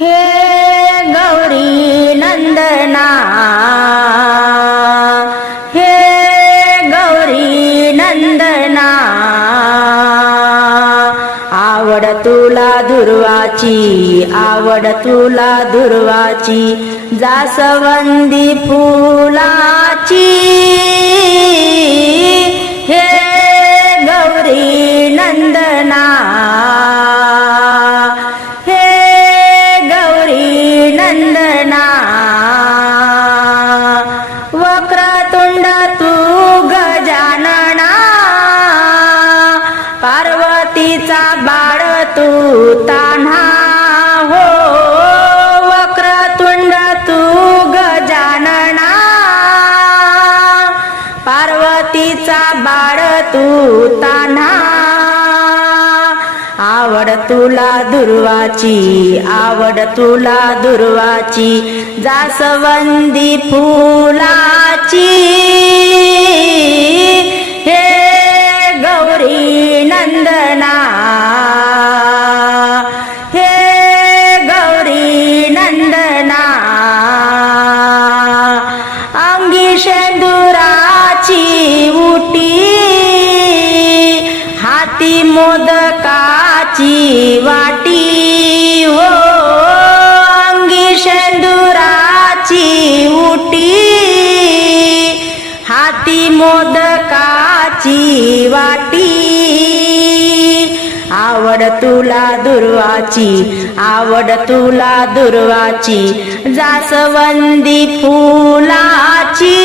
हे गौरी नंदना हे गौरी नंदना आवड तुला दुर्वाची आवड तुला दुर्वाची जासवंदी फुलाची. हे गौरी नंदना तान्हा हो वक्रतुंड तू गजानना. पार्वतीचा बाळ तू तान्हा आवड तुला दुर्वाची आवड तुला दुर्वाची जासवंदी फुलाची. मोदकाची वाटी हो अंगी शेंदुराची उटी. हाती मोदकाची वाटी. आवड तुला दुर्वाची आवड तुला दुर्वाची जासवंदी फुलाची.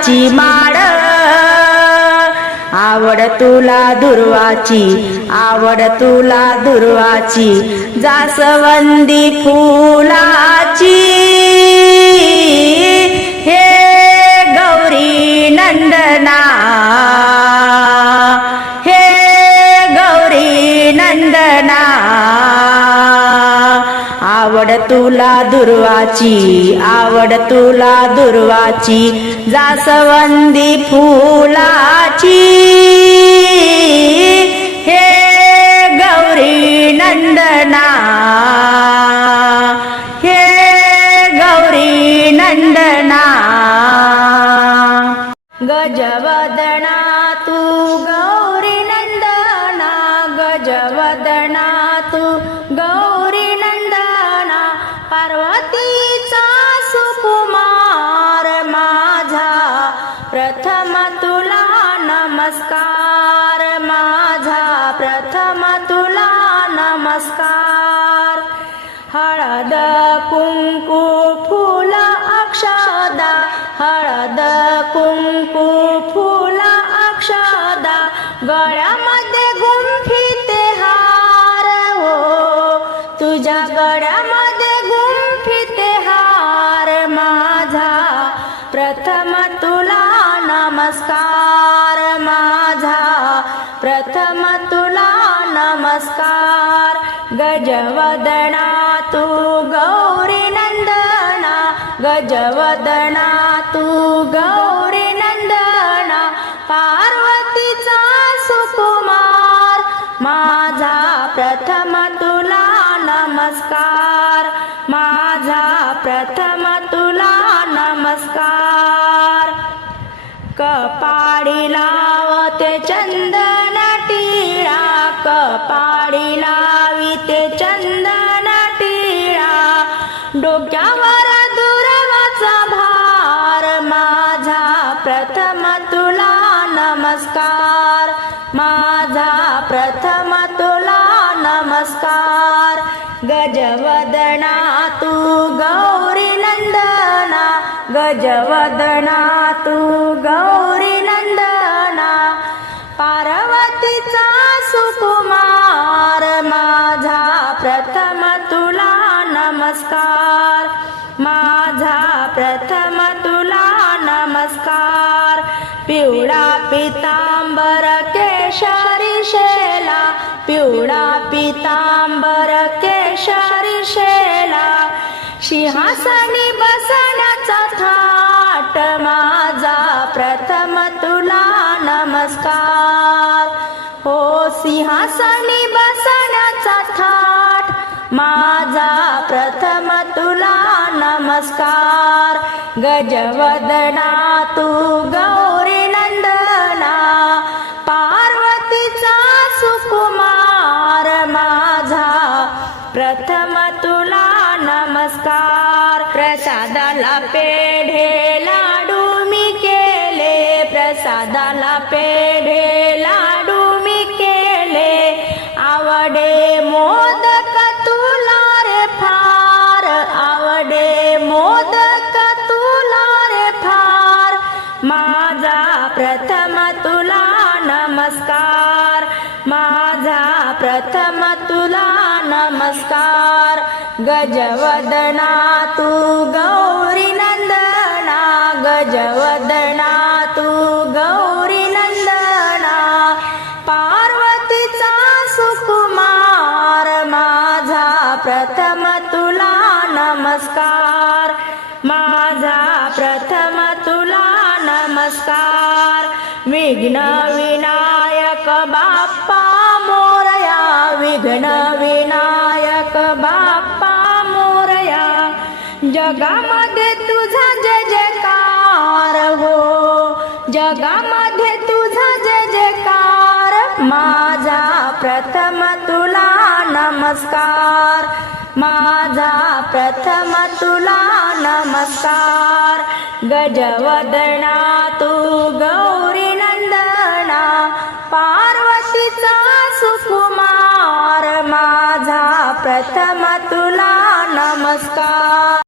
दुर्वाची माड. आवड तुला दुर्वाची आवड तुला दुर्वाची जासवंदी फुलाची. हे गौरी नंदना तुला दुर्वाची आवड तुला दुर्वाची जासवंदी फुलाची. हे गौरी नंदना हे गौरी नंदना. गजवदना तू गौरी नंदना गजवदना. प्रथम तुला नमस्कार. माझा प्रथम तुला नमस्कार. हळद कुंकू फुल अक्षदा. हळद कुंकू फुल अक्षदा. गळ्यामध्ये गुंफिते हार हो. तुझ्या गळ्यामध्ये गुंफिते हार. माझा प्रथम नमस्कार माझा. प्रथम तुला नमस्कार. गजवदना तू गौरी नंदना. गजवदना तू गौरी नंदना. पार्वतीचा सुकुमार. माझा प्रथम तुला नमस्कार. माझा प्रथम तुला कपाडी लावते चंदन टिळा कपाडी लाविते चंदन टिळा डोक्या गजवदना तू गौरी नंदना गजवदना तू गौरी नंदना पार्वतीचा सुकुमार माझा प्रथम तुला नमस्कार माझा प्रथम तुला नमस्कार पिवळा पिता पितांबर केशरी शेला सिंहासनी बसण्याचा थाट माझा. प्रथम तुला नमस्कार. हो सिंहासनी बसण्याचा थाट माझा. प्रथम तुला नमस्कार. गजवदना तू गौरी नमस्कार. माझा प्रथम तुला नमस्कार. गजवदना तू गौरी नंदना. गजवदना तू गौरी नंदना. पार्वतीचा सुकुमार माझा प्रथम तुला नमस्कार. माझा प्रथम तुला नमस्कार. विघ्न विनायक बाप्पा मोरया विघ्न विनायक बाप्पा मोरया जगामध्ये तुझा जय जयकार हो जगामध्ये तुझा जय जयकार माझा प्रथम तुला नमस्कार माझा प्रथम तुला नमस्कार गजवदना तू गौ Tá.